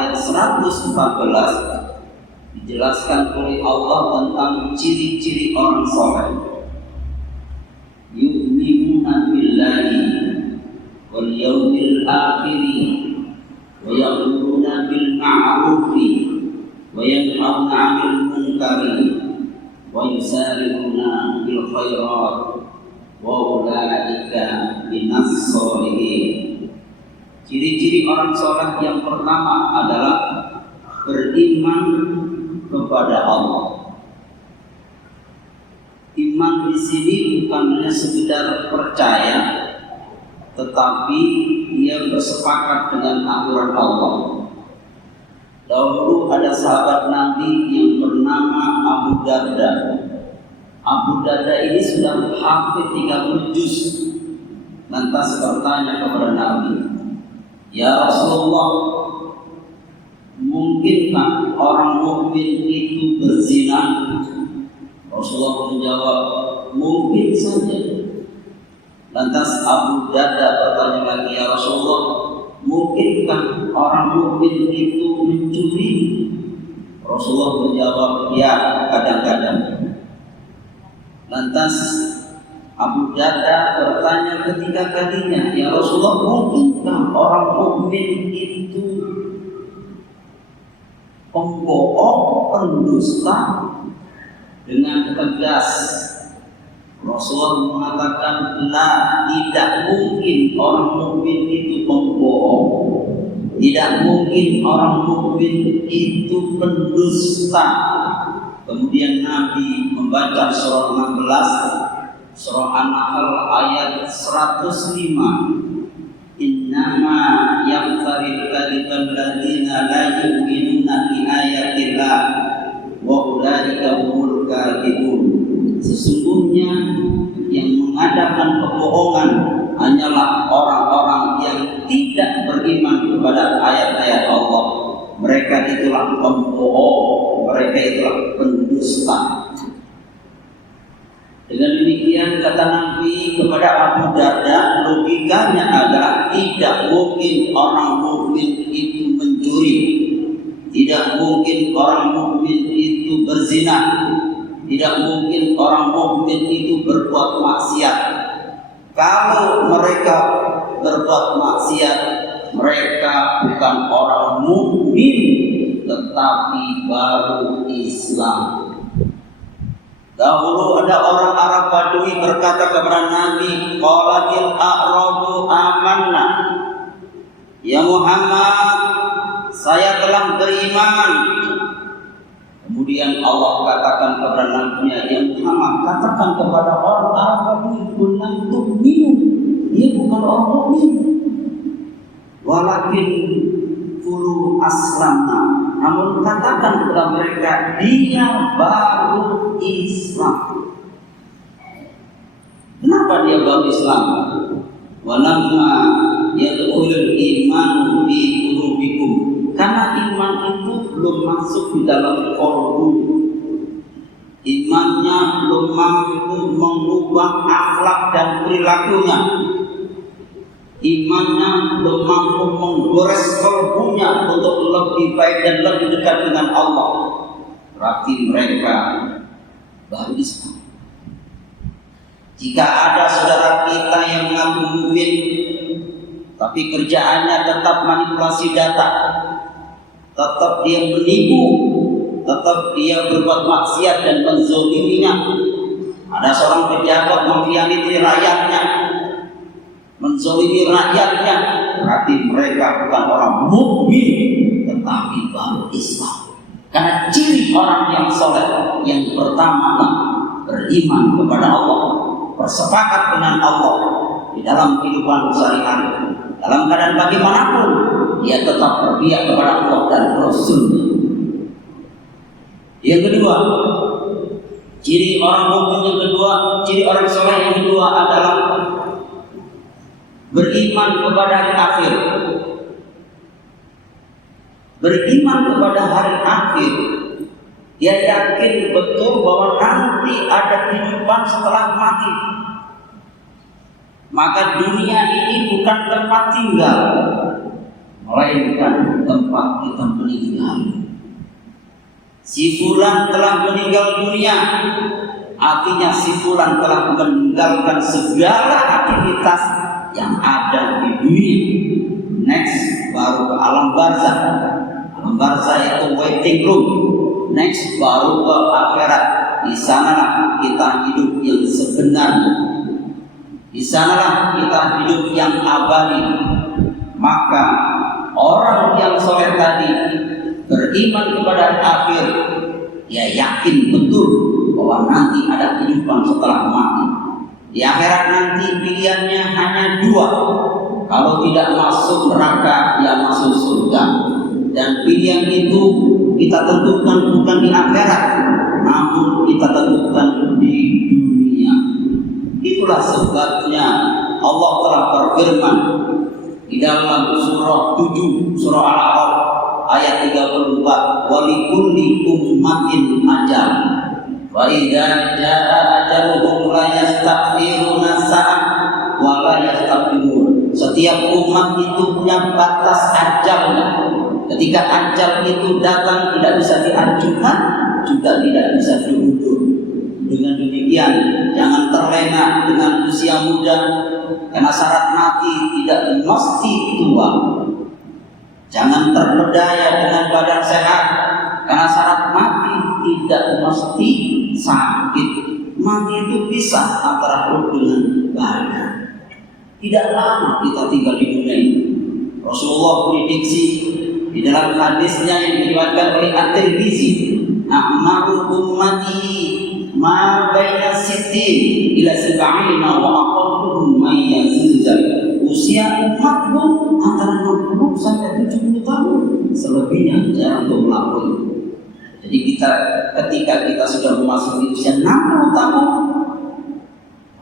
ayat 114 dijelaskan oleh Allah tentang ciri-ciri orang soleh. Yu'minuna billahi wal yawmil akhir wa ya'muruna bil ma'rufi wa yanhauna 'anil munkari wa yusari'una bil khairat wa ulaika minas sholihin. Ciri-ciri orang soleh yang pertama adalah beriman kepada Allah. Iman di sini bukan hanya sekedar percaya, tetapi dia bersepakat dengan aturan Allah. Dahulu ada sahabat Nabi yang bernama Abu Darda. Abu Darda ini sudah hafid 30 juz. Lantas bertanya kepada Nabi, "Ya Rasulullah, mungkinkah orang mukmin itu berzina?" Rasulullah menjawab, "Mungkin saja." Lantas Abu Darda bertanya lagi, "Ya Rasulullah, mungkinkah orang mukmin itu mencuri?" Rasulullah menjawab, "Ya, kadang-kadang." Lantas Abu Darda bertanya ketiga kalinya, "Ya Rasulullah, mungkinkah orang mukmin itu pembohong, pendusta?" Dengan tegas Rasulullah mengatakan, "La, tidak mungkin orang mukmin itu pembohong, tidak mungkin orang mukmin itu pendusta." Kemudian Nabi membaca surah 16, surah An-Nahl ayat 105. "Innama yaftaril kadzibal ladzina la yu'minuna bi ayatillah wa ulaika humul kadzibun." Sesungguhnya yang mengadakan kebohongan hanyalah orang-orang yang tidak beriman kepada ayat-ayat Allah. Mereka itulah pembohong, mereka itulah pendusta. Dengan demikian kata Nabi kepada Abu Darda, logikanya adalah tidak mungkin orang mukmin itu mencuri, tidak mungkin orang mukmin itu berzina, tidak mungkin orang mukmin itu berbuat maksiat. Kalau mereka berbuat maksiat, mereka bukan orang mukmin, tetapi baru Islam. Dahulu ada orang Arab Badui berkata kepada Nabi, "Qalatil a'rabu amanna." "Ya Muhammad, saya telah beriman." Kemudian Allah katakan kepada Nabi-Nya, "Ya Muhammad, katakan kepada orang Arab Badui, "Kulam tu'minu." Dia bukan orang mukmin. "Walakin qulu aslamna." Namun katakan kepada mereka, dia baru Islam. Kenapa dia baru Islam? "Walamma yadkhulul iman fi qulubikum." Karena iman itu belum masuk di dalam qalbu. Imannya belum mampu mengubah akhlak dan perilakunya. Imannya belum mampu menggores kalbunya untuk lebih baik dan lebih dekat dengan Allah. Berarti mereka baru Islam. Jika ada saudara kita yang mengaku mukmin, tapi kerjaannya tetap manipulasi data, tetap dia menipu, tetap dia berbuat maksiat dan menzoliminya. Ada seorang pejabat mengkhianati rakyatnya, menzolimi rakyatnya, berarti mereka bukan orang mukmin, tetapi baru Islam. Karena ciri orang yang soleh yang pertama beriman kepada Allah, bersepakat dengan Allah di dalam kehidupan sehari-hari. Dalam keadaan bagaimanapun, dia tetap berpihak kepada Allah dan Rasul. Yang kedua, ciri orang mukmin yang kedua, ciri orang soleh yang kedua adalah beriman kepada hari akhir. Beriman kepada hari akhir, dia yakin betul bahwa nanti ada kehidupan setelah mati. Maka dunia ini bukan tempat tinggal, melainkan tempat ditempati. Si fulan telah meninggal dunia, artinya si fulan telah meninggalkan segala aktivitas yang ada di dunia. Next baru ke alam barzah. Alam barzah itu waiting room. Next baru ke akhirat. Di sanalah kita hidup yang sebenarnya. Di sanalah kita hidup yang abadi. Maka orang yang soleh tadi beriman kepada akhir, dia yakin betul bahwa nanti ada kehidupan setelah mati. Di akhirat nanti pilihannya hanya dua. Kalau tidak masuk neraka, ya masuk surga. Dan pilihan itu kita tentukan bukan di akhirat, namun kita tentukan di dunia. Itulah sebabnya Allah telah berfirman di dalam surah 7, surah Al-A'raf ayat 34, walikulli ummatin ajal wa idza jaa ajaluhum la yastakhiruna sa'ah wa la yastaqdimun. Setiap umat itu punya batas ajalnya. Ketika ajal itu datang, tidak bisa diajukan, juga tidak bisa diundur. Dengan demikian, jangan terlena dengan usia muda, karena syarat mati tidak mesti tua. Jangan terpedaya dengan badan sehat, karena syarat mati tidak mesti sakit. Mati itu bisa antara roh dengan badan. Tidak lama kita tinggal di dunia ini. Rasulullah prediksi di dalam hadisnya yang diriwayatkan oleh At-Tirmizi, "A'maru ummati ma baina sittin ila sab'ina wa aqalluhum may yazilzal." Usia umatku antara 60 sampai 70 tahun, selebihnya jarang untuk melampaui. Jadi ketika kita sudah memasuki usia 60 tahun,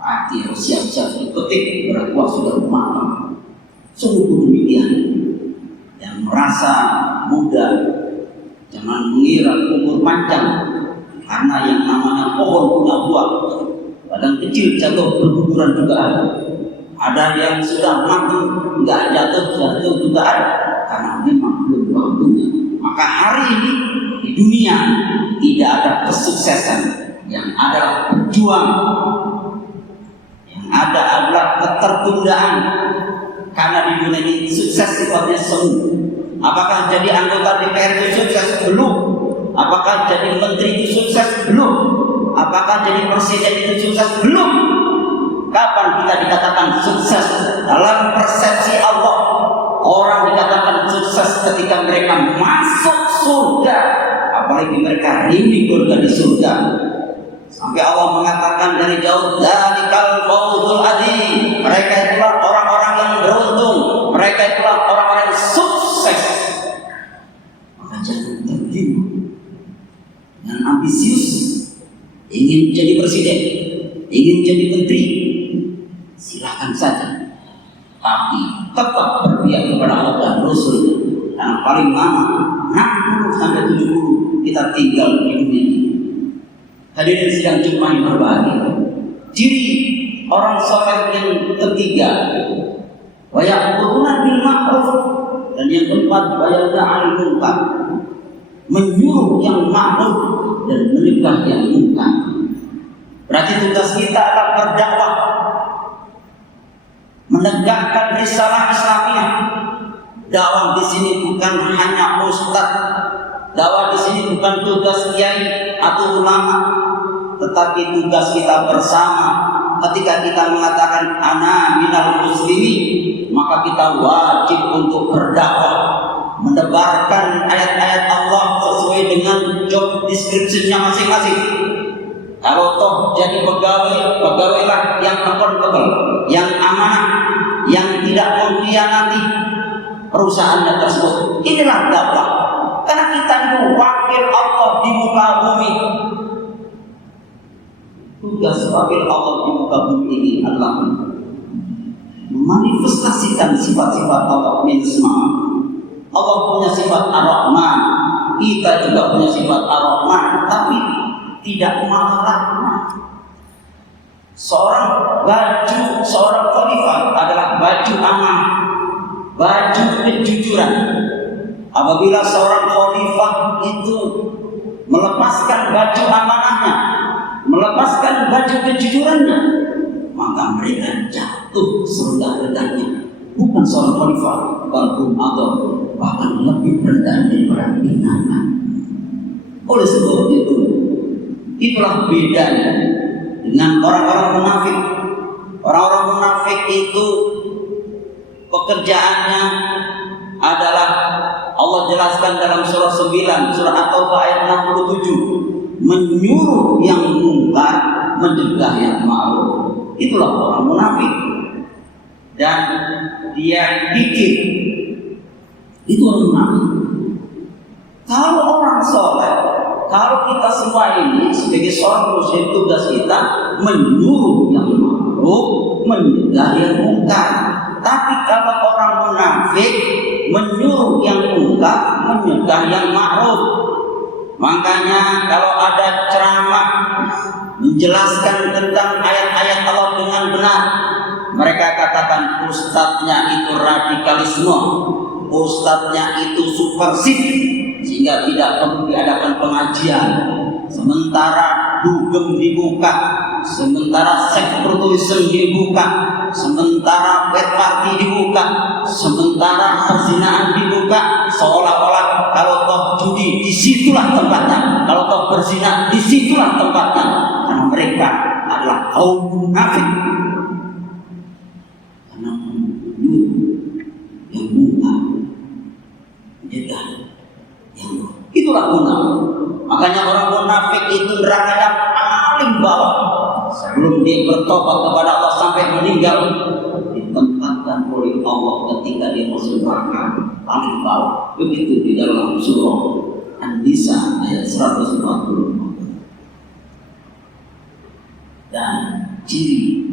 hati harus siap-siap dipetik, berbuah sudah matang. Sungguh demikian. Yang merasa muda, jangan mengira umur panjang, karena yang namanya pohon punya buah. Kadang kecil jatuh berguguran juga ada. Ada yang sudah matang, nggak jatuh juga ada, karena memang belum waktunya. Maka hari ini di dunia tidak ada kesuksesan, yang ada berjuang, yang ada adalah ketertundaan. Karena di dunia ini sukses sifatnya semu. Apakah jadi anggota DPR itu sukses? Belum. Apakah jadi menteri itu sukses? Belum. Apakah jadi presiden itu sukses? Belum. Kapan kita dikatakan sukses? Dalam persepsi Allah, orang dikatakan sukses ketika mereka masuk surga. Apalagi mereka rindu surga di surga. Sampai Allah mengatakan dari jauh, "Dzalikal fawzul adzim." Mereka itulah orang-orang yang beruntung. Mereka itulah orang-orang yang sukses. Maka jangan tergiur dengan ambisius, ingin jadi presiden, ingin jadi menteri, silakan saja. Tapi tetap berpihak kepada Allah dan Rasul. Karena paling lama 60 sampai 70 kita tinggal di dunia ini. Hadirin sidang Jumat yang berbahagia. Ciri orang saleh yang ketiga, wa ya'muruna bil ma'ruf, dan yang keempat wa yanha 'anil munkar, menyuruh yang ma'ruf dan mencegah yang munkar. Berarti tugas kita adalah berdakwah, menegakkan risalah Islamiyah. Dakwah di sini bukan hanya ustaz, dakwah di sini bukan tugas kiai atau ulama, tetapi tugas kita bersama. Ketika kita mengatakan ana minal muslimin, maka kita wajib untuk berdakwah, menebarkan ayat-ayat Allah sesuai dengan job description-nya masing-masing. Kalau toh jadi pegawai, pegawailah yang akuntabel, yang amanah, yang tidak mengkhianati perusahaannya tersebut. Inilah dakwah. Karena kita itu wakil Allah di muka bumi. Tugas wakil Allah di muka bumi ini adalah memanifestasikan sifat-sifat Allah min isma. Allah punya sifat Ar-Rahman, kita juga punya sifat Ar-Rahman, tapi tidak marah. Baju seorang khalifah adalah baju amanah, baju kejujuran. Apabila seorang khalifah itu melepaskan baju amanahnya, melepaskan baju kejujurannya, maka mereka jatuh serendah-rendahnya. Bukan seorang khalifah, atau bahkan lebih rendah daripada binatang. Oleh sebab itu, itulah bedanya dengan orang-orang munafik. Orang-orang munafik itu pekerjaannya adalah Allah jelaskan dalam surah 9, surah At-Taubah ayat 67, menyuruh yang mungkar, mencegah yang ma'ruf. Itulah orang munafik. Dan dia pikir itu orang munafik. Kalau orang soleh, kalau kita semua ini sebagai seorang muslim, tugas kita menyuruh yang ma'ruf, mencegah yang mungkar. Tapi kalau orang munafik, menyuruh yang mungkar, mencegah yang ma'ruf. Makanya kalau ada ceramah menjelaskan tentang ayat-ayat Allah dengan benar, mereka katakan ustadznya itu radikalisme, ustadznya itu subversif, sehingga tidak perlu diadakan pengajian. Sementara dugem dibuka, sementara seksualisme dibuka, sementara bad party dibuka, sementara perzinaan dibuka, seolah-olah kalau toh judi disitulah tempatnya, kalau toh berzina disitulah tempatnya. Karena mereka adalah kaum munafik. Karena yang mungkar, mencegah yang itulah munafik. Makanya orang munafik itu neraka yang paling bawah. Sebelum dia bertobat kepada Allah sampai meninggal, ditempatkan oleh Allah ketika dia masuk neraka paling bawah. Begitu di dalam surah An-Nisa ayat 140. Dan ciri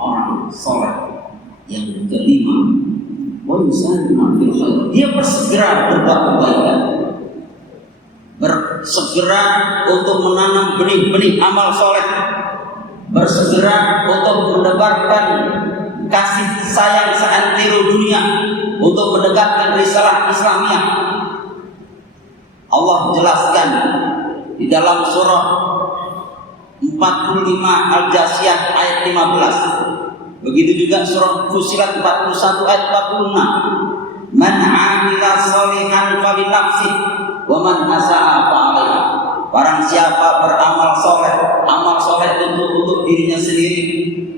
orang soleh yang kelima, dia bersegera berbuat kebaikan, bersegera untuk menanam benih-benih amal soleh, bersegera untuk menebarkan kasih sayang seantero dunia, untuk menegakkan risalah Islamiyah. Allah jelaskan di dalam surah 45 Al-Jasiyah ayat 15. Begitu juga surah Fussilat 41 ayat 46. Man 'amila sholihan falinafsih wa man asaa fa'alaiha. Barang siapa beramal soleh, amal soleh untuk dirinya sendiri.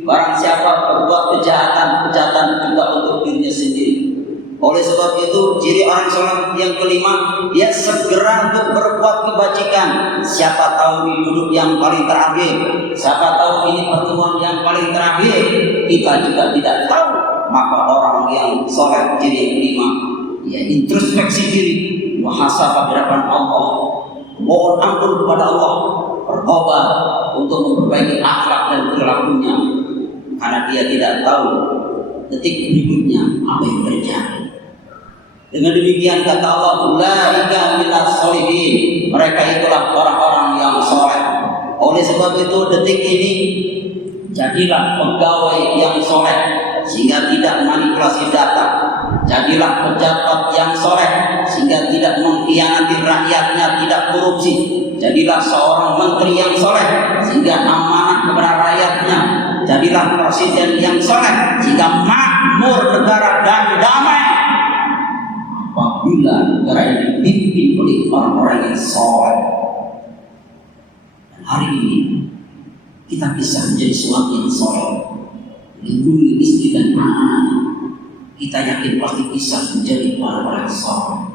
Barang siapa berbuat kejahatan juga untuk dirinya sendiri. Oleh sebab itu, ciri orang soleh yang kelima, dia segera untuk berbuat kebajikan. Siapa tahu ini duduk yang paling terakhir, siapa tahu ini pertemuan yang paling terakhir, kita juga tidak tahu. Maka orang yang soleh, ciri yang kelima, ya introspeksi diri, muhasabah di hadapan Allah, mohon ampun kepada Allah, bertobat untuk memperbaiki akhlak dan perilakunya, karena dia tidak tahu detik berikutnya apa yang terjadi. Dengan demikian kata Allah, ulaika minas sholihin, mereka itulah orang-orang yang soleh. Oleh sebab itu detik ini jadilah pegawai yang soleh sehingga tidak manipulasi data. Jadilah pejabat yang soleh sehingga tidak mengkhianati rakyatnya, tidak korupsi. Jadilah seorang menteri yang soleh sehingga amanah kepada rakyatnya. Jadilah presiden yang soleh sehingga makmur negara dan damai. Apabila negara ini dipimpin oleh orang-orang yang soleh. Dan hari ini kita bisa menjadi suami yang soleh, melindungi istri dan anak. Kita yakin pasti bisa menjadi orang-orang soleh.